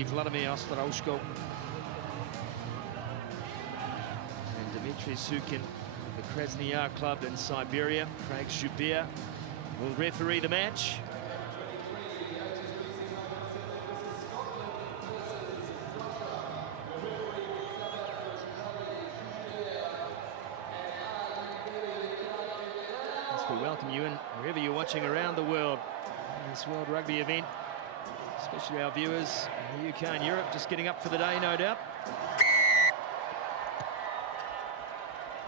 obviously Vladimir Ostroshko and Dmitry Sukin of the Krasnoyar club in Siberia. Craig Joubert will referee the match. We welcome you in wherever you're watching around the world in this World Rugby event, especially our viewers in the UK and Europe, just getting up for the day, no doubt.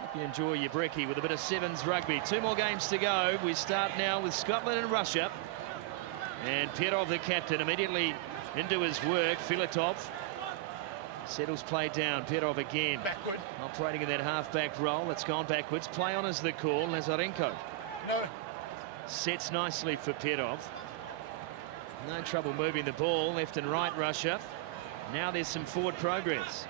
Hope you enjoy your brekkie with a bit of sevens rugby. 2 more games to go. We start now with Scotland and Russia. And Perov, the captain, immediately into his work. Filatov settles play down. Perov again. Backward. Operating in that half-back role. It's gone backwards. Play on is the call. Lazarenko. No. Sets nicely for Perov. No trouble moving the ball left and right, Russia. Now there's some forward progress.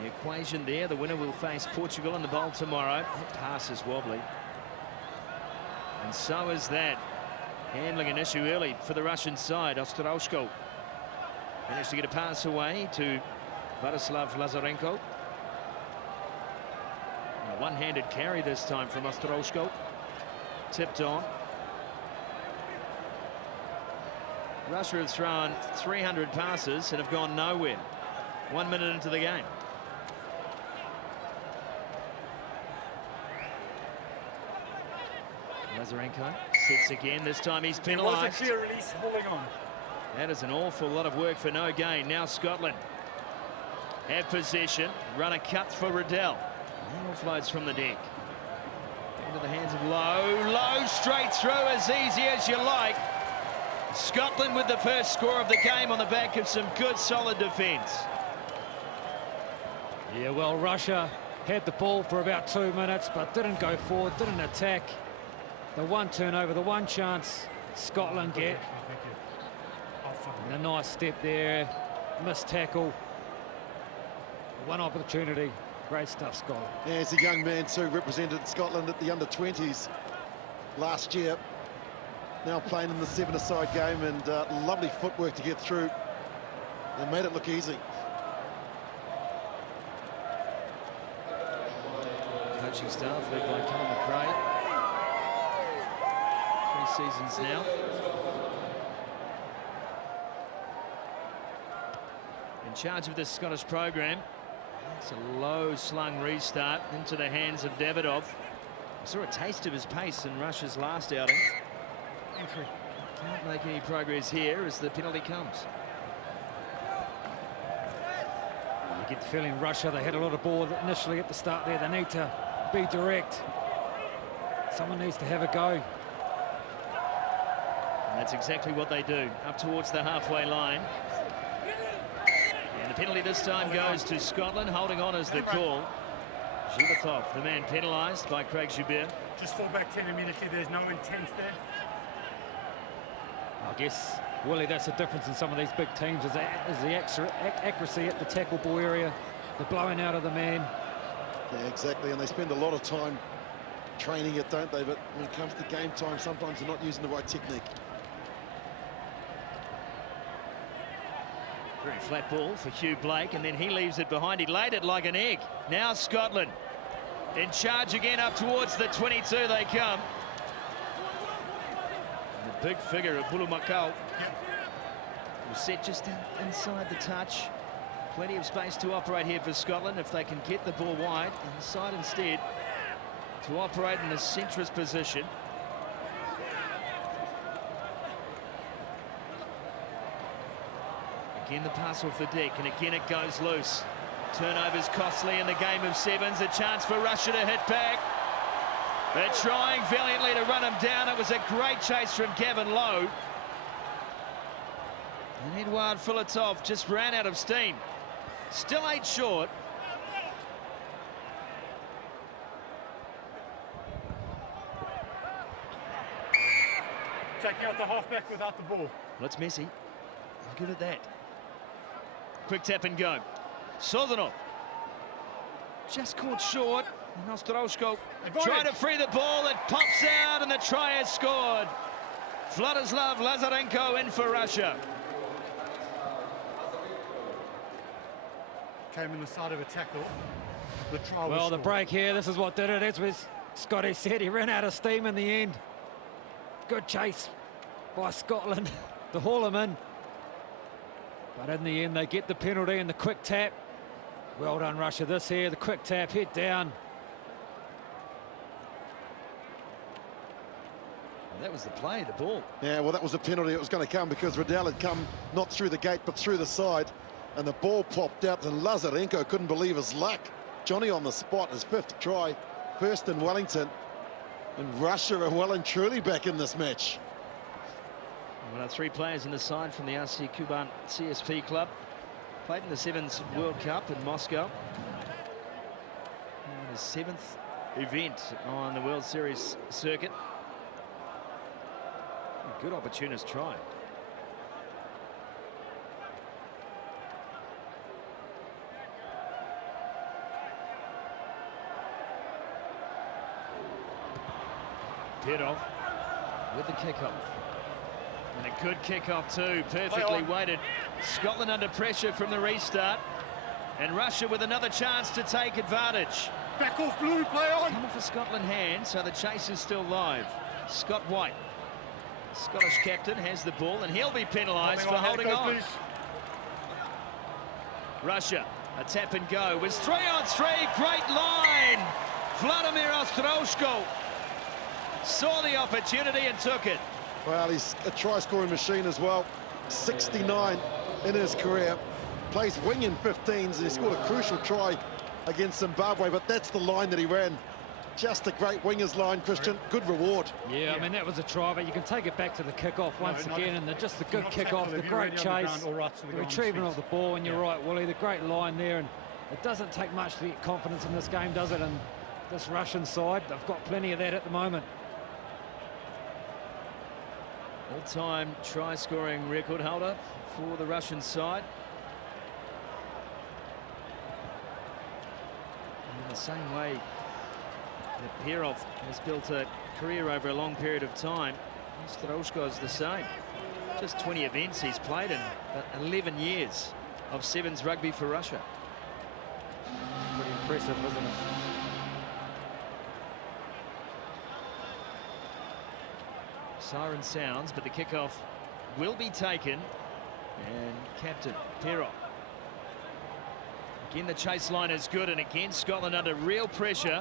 The equation there, the winner will face Portugal in the bowl tomorrow. That pass is wobbly. And so is that. Handling an issue early for the Russian side. Ostroshko managed to get a pass away to Vladislav Lazarenko. A one-handed carry this time from Ostroshko. Tipped on. Russia have thrown 300 passes and have gone nowhere. 1 minute into the game. Lazarenko sits again. This time he's penalised. It was a clear release, holding on. That is an awful lot of work for no gain. Now Scotland have possession. Runner cut for Riddell. Now floats from the deck. Into the hands of Lowe, straight through, as easy as you like. Scotland with the first score of the game on the back of some good solid defence. Yeah, well, Russia had the ball for about 2 minutes, but didn't go forward, didn't attack. The one turnover, the one chance Scotland get. And a nice step there, missed tackle. One opportunity. Great stuff, Scotland. Yeah, as a young man too, represented Scotland at the under-20s last year. Now playing in the 7-a-side game, and lovely footwork to get through. They made it look easy. Coaching staff led by Colin McRae. 3 seasons now. In charge of this Scottish program. It's a low slung restart into the hands of Davidov. I saw a taste of his pace in Russia's last outing. Entry. Can't make any progress here as the penalty comes. You get the feeling Russia, they had a lot of ball initially at the start there. They need to be direct. Someone needs to have a go. And that's exactly what they do, up towards the halfway line. And the penalty this time goes to Scotland. Holding on is the call. Zhivatov, the man penalised by Craig Joubert. Just fall back 10 immediately. There's no intent there. I guess, Willie, that's the difference in some of these big teams is the accuracy at the tackle ball area, the blowing out of the man. Yeah, exactly, and they spend a lot of time training it, don't they? But when it comes to game time, sometimes they're not using the right technique. Very flat ball for Hugh Blake, and then he leaves it behind. He laid it like an egg. Now Scotland in charge again, up towards the 22 they come. And the big figure of Bulumakau will sit just inside the touch. Plenty of space to operate here for Scotland if they can get the ball wide. And decide instead to operate in a centrist position. Again, the pass off the deck, and again it goes loose. Turnovers costly in the game of sevens. A chance for Russia to hit back. They're trying valiantly to run him down. It was a great chase from Gavin Lowe. And Eduard Filatov just ran out of steam. Still 8 short. Taking out the halfback without the ball. Well, it's messy. I'll give it that. Quick tap and go. Sozanov just caught short. Ostroshko trying to free the ball. It pops out and the try is scored. Vladislav Lazarenko in for Russia. came in the side of a tackle, the try was Well, the scored. break here, this is what did it. That's what Scotty said. He ran out of steam in the end. Good chase by Scotland to haul him in. But in the end, they get the penalty and the quick tap. Well done, Russia. This here, the quick tap, head down. That was the play, the ball. Yeah, well, that was the penalty. It was going to come because Riddell had come not through the gate, but through the side. And the ball popped out, and Lazarenko couldn't believe his luck. Johnny on the spot, his 5th try, first in Wellington. And Russia are well and truly back in this match. Well, 3 players in the side from the RC Kuban CSP club. Played in the Sevens World Cup in Moscow. And his 7th event on the World Series circuit. A good opportunist try. Pirov with the kickoff. And a good kickoff too, perfectly weighted. Scotland under pressure from the restart. And Russia with another chance to take advantage. Back off, Blue, play on! Coming for Scotland hand, so the chase is still live. Scott White, Scottish captain, has the ball, and he'll be penalised for holding on. Please. Russia, a tap and go with 3-on-3, great line! Vladimir Ostroshko saw the opportunity and took it. Well, he's a try-scoring machine as well. 69 in his career. Plays wing in 15s, and he scored a crucial try against Zimbabwe, but that's the line that he ran. Just a great wingers line, Christian. Good reward. Yeah, I mean, that was a try, but you can take it back to the kickoff once again, and just the good kickoff, the great chase, the retrieving of the ball, and you're right, Willie, the great line there, and it doesn't take much to get confidence in this game, does it? And this Russian side, they've got plenty of that at the moment. All-time try-scoring record holder for the Russian side. In the same way that Pirov has built a career over a long period of time, Ostroshko is the same. Just 20 events he's played in, but 11 years of Sevens rugby for Russia. Pretty impressive, isn't it? Siren sounds, but the kickoff will be taken, and captain Pirov. Again, the chase line is good, and again Scotland under real pressure.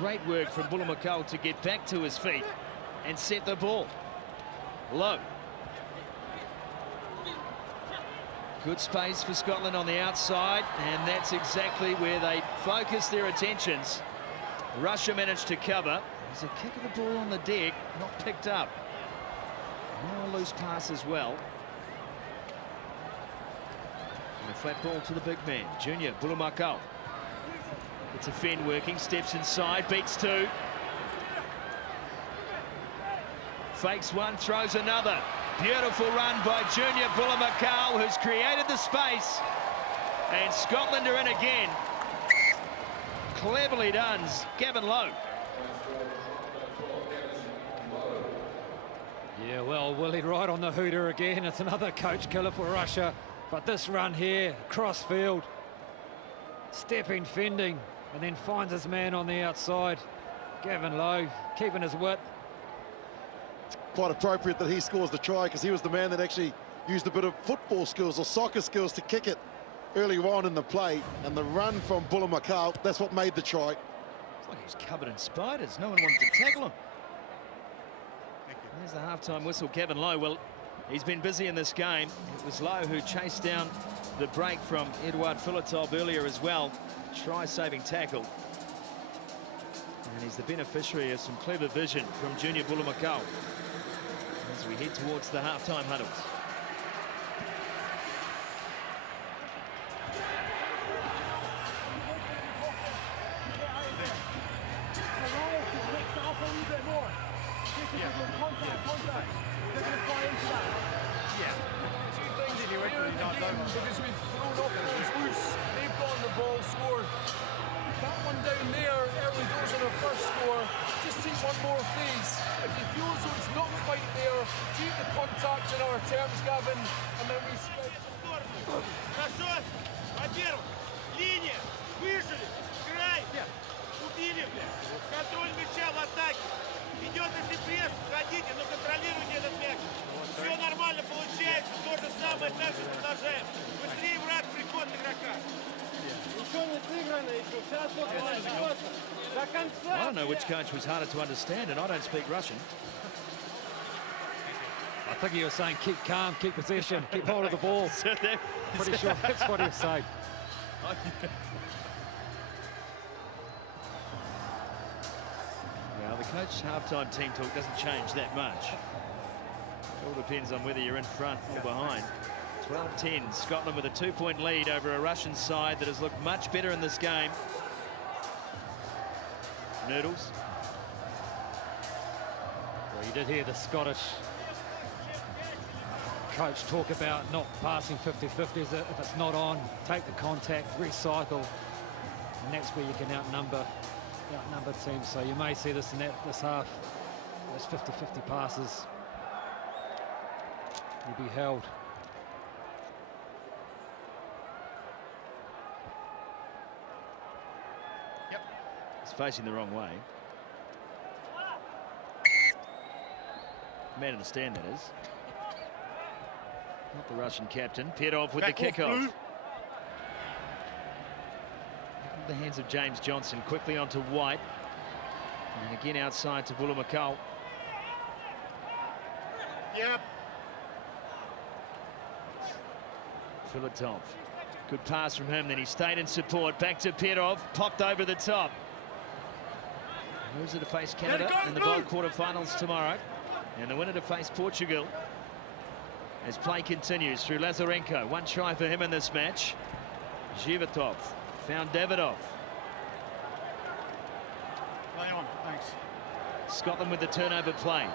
Great work from Bulamakau to get back to his feet and set the ball low. Good space for Scotland on the outside, and that's exactly where they focus their attentions. Russia managed to cover. There's a kick of the ball on the deck, not picked up. Now a loose pass as well. And a flat ball to the big man, Junior Bulamakau. It's a Fenn working, steps inside, beats 2. Fakes one, throws another. Beautiful run by Junior Bulamakau, who's created the space. And Scotland are in again. Cleverly done, Gavin Lowe. Yeah, well, Willie, right on the hooter again. It's another coach killer for Russia. But this run here, cross field, stepping, fending, and then finds his man on the outside. Gavin Lowe keeping his wit. It's quite appropriate that he scores the try, because he was the man that actually used a bit of football skills or soccer skills to kick it early on in the play. And the run from Bulamakau, that's what made the try. It's like he was covered in spiders. No one wanted to tackle him. There's the halftime whistle, Gavin Lowe. Well, he's been busy in this game. It was Lowe who chased down the break from Eduard Filatov earlier as well. Try-saving tackle. And he's the beneficiary of some clever vision from Junior Bulamakau as we head towards the halftime huddles. Because we've thrown off those loose, they've gotten the ball, scored. That one down there, early doors on our first score. Just take one more phase. If you feel as though it's not quite there, take the contact in our terms, Gavin, and then we spread. I don't know which coach was harder to understand, and I don't speak Russian. I think he was saying keep calm, keep possession, keep hold of the ball. Pretty sure that's what he was saying. Now, the coach's halftime team talk doesn't change that much. It all depends on whether you're in front or behind. 12-10, Scotland with a 2-point lead over a Russian side that has looked much better in this game. Noodles. Well, you did hear the Scottish coach talk about not passing 50-50s. If it's not on, take the contact, recycle, and that's where you can outnumber teams. So you may see this in this half, those 50-50 passes will be held. He's facing the wrong way. Man in the stand, that is. Not the Russian captain. Perov with Back the kickoff. off, The hands of James Johnson, quickly onto White. And again outside to Bullamakal. Yep. Filatov. Good pass from him, then he stayed in support. Back to Perov, popped over the top. Loser to face Canada in the Bowl quarterfinals tomorrow. And the winner to face Portugal as play continues through Lazarenko. One try for him in this match. Zhivatov found Davidov. Play on, thanks. Scotland with the turnover play.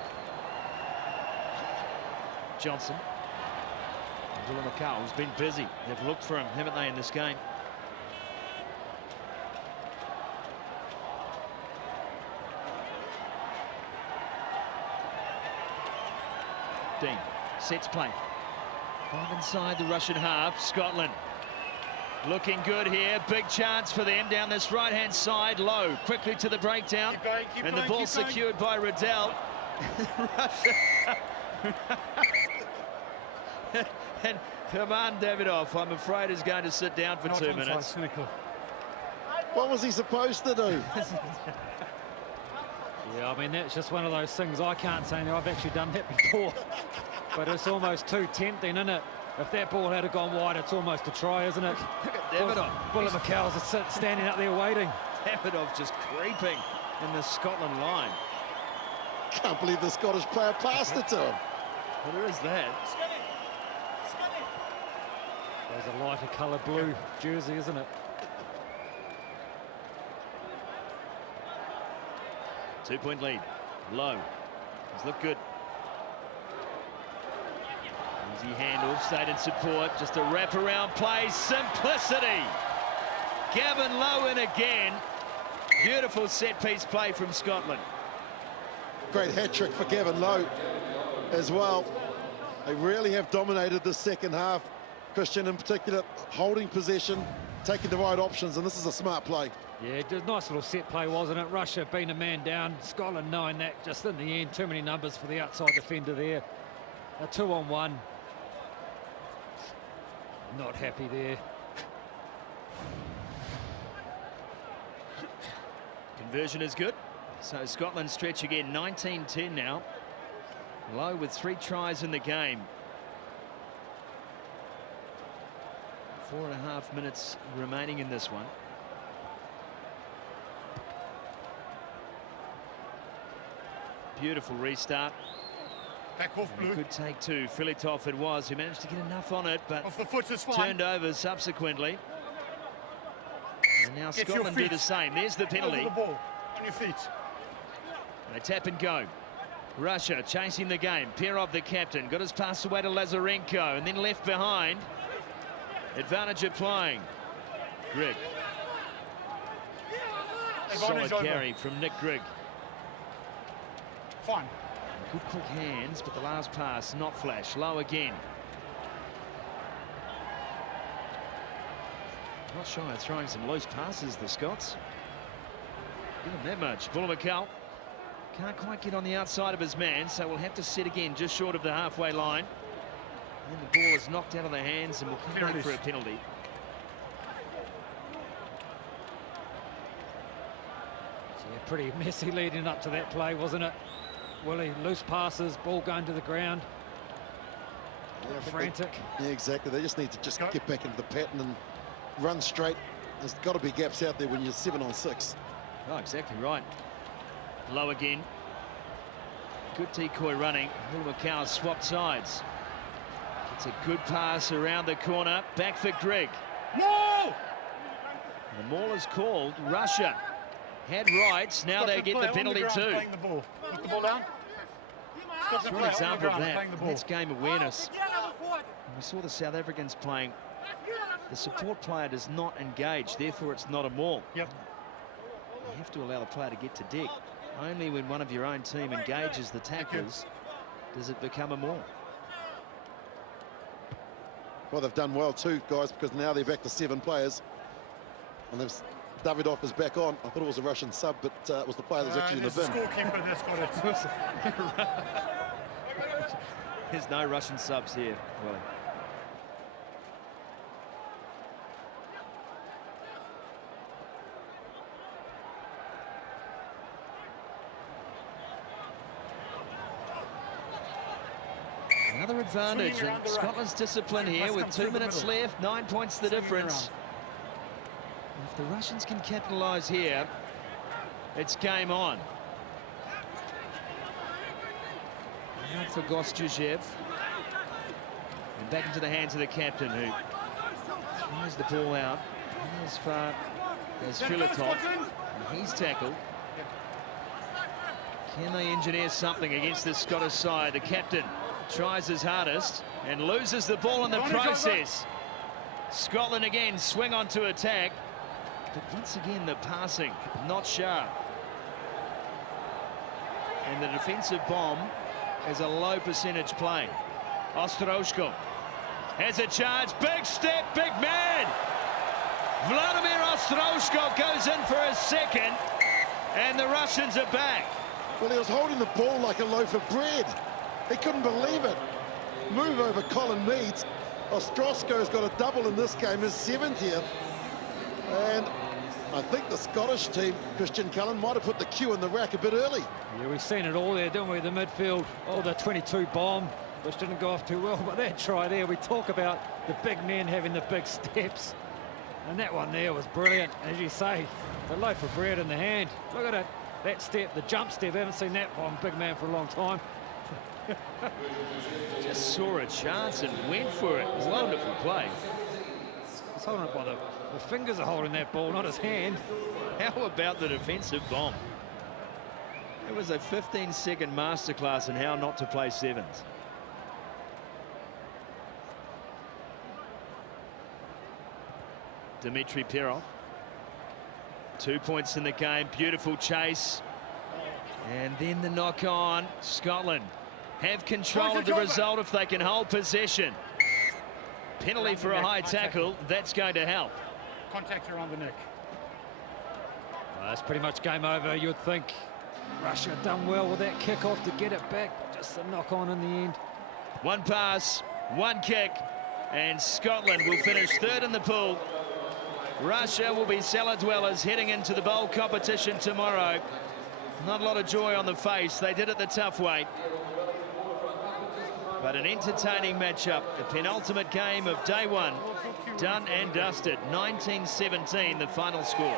Johnson. Bullamakal has been busy. They've looked for him, haven't they, in this game? Dean sets play. 5 inside the Russian half. Scotland looking good here. Big chance for them down this right-hand side. Low, quickly to the breakdown. And the ball secured by Riddell. And come on, Davidov, I'm afraid is going to sit down for 2 minutes. What was he supposed to do? Yeah, I mean, that's just one of those things I can't say now. I've actually done that before. But it's almost too tempting, isn't it? If that ball had gone wide, it's almost a try, isn't it? Look at Davidov. Bullamakal is standing up there waiting. Davidov just creeping in the Scotland line. Can't believe the Scottish player passed it to him. Well, there is that. There's a lighter colour blue jersey, isn't it? 2-point lead. Low. He's looked good. Easy handoff, stayed in support. Just a wraparound play. Simplicity. Gavin Lowe in again. Beautiful set-piece play from Scotland. Great hat-trick for Gavin Lowe as well. They really have dominated the second half. Christian in particular, holding possession, taking the right options, and this is a smart play. Yeah, just nice little set play, wasn't it? Russia being a man down, Scotland knowing that just in the end, too many numbers for the outside defender there. A 2-on-1. Not happy there. Conversion is good. So Scotland stretch again, 19-10 now. Low with 3 tries in the game. 4.5 minutes remaining in this one. Beautiful restart. Back off, It Blue. could take 2. Filatov it was, who managed to get enough on it, but Off the foot is fine. turned over subsequently. And now Get your Scotland do feet the same. There's the Over penalty. the ball. On your feet. They tap and go. Russia chasing the game. Perov, the captain, got his pass away to Lazarenko and then left behind. Advantage of playing. Grigg. Advantage Solid over. carry from Nick Grigg. Fine. Good quick hands, but the last pass not flash. Low again. Not shy of throwing some loose passes, the Scots. Give them that much. Bullamakal can't quite get on the outside of his man, so we'll have to sit again just short of the halfway line. And the ball is knocked out of the hands and will come back for a penalty. pretty messy leading up to that play, wasn't it? Willie, loose passes, ball going to the ground. Frantic. Yeah, exactly. They just need to just get back into the pattern and run straight. There's got to be gaps out there when you're 7 on 6. Oh, exactly right. Low again. Good decoy running. Will McCow swapped sides. It's a good pass around the corner. Back for Greg. No! The maul is called. Russia had rights. Now they get the penalty too. Playing the ball. Put the ball down. Stop the One play, example of on the ground, that. playing the ball. That's game awareness. We saw the South Africans playing. The support player does not engage, therefore it's not a maul. Yep. You have to allow the player to get to deck. Only when one of your own team engages the tacklers does it become a maul. Well, they've done well too, guys, because now they're back to 7 players. And Davidov is back on. I thought it was a Russian sub, but it was the player that's actually in the bin. Scorekeeper that's got it. There's no Russian subs here, Willie. Another advantage, and Scotland's discipline here with 2 minutes left, 9 points the difference. If the Russians can capitalise here, it's game on. Out for Gostuzhev. And back into the hands of the captain, who tries the ball out as far as Filatov. And he's tackled. Can they engineer something against this Scottish side? The captain tries his hardest and loses the ball in the process. Scotland again swing on to attack. But once again, the passing not sharp. And the defensive bomb is a low percentage play. Ostroshko has a charge. Big step, big man. Vladimir Ostroshko goes in for a second. And the Russians are back. Well, he was holding the ball like a loaf of bread. He couldn't believe it. Move over Colin Meads. Ostroshko's got a double in this game, his 70th. And I think the Scottish team, Christian Cullen, might have put the cue in the rack a bit early. Yeah, we've seen it all there, didn't we? The midfield, the 22 bomb, which didn't go off too well. But that try there, we talk about the big men having the big steps. And that one there was brilliant. As you say, the loaf of bread in the hand. Look at it. That step, the jump step. I haven't seen that from big man for a long time. Just saw a chance and went for it. It was a wonderful play. He's holding it by the fingers are holding that ball, not his hand. How about the defensive bomb? It was a 15-second masterclass in how not to play sevens. Dmitry Perov. 2 points in the game. Beautiful chase. And then the knock on. Scotland have control of the result if they can hold possession. Penalty for a high tackle. That's going to help. Contact around the neck. Well, that's pretty much game over, you'd think. Russia done well with that kick-off to get it back. Just a knock-on in the end. One pass, one kick, and Scotland will finish third in the pool. Russia will be cellar dwellers heading into the bowl competition tomorrow. Not a lot of joy on the face. They did it the tough way. But an entertaining matchup, the penultimate game of day one. Done and dusted. 19-17, the final score.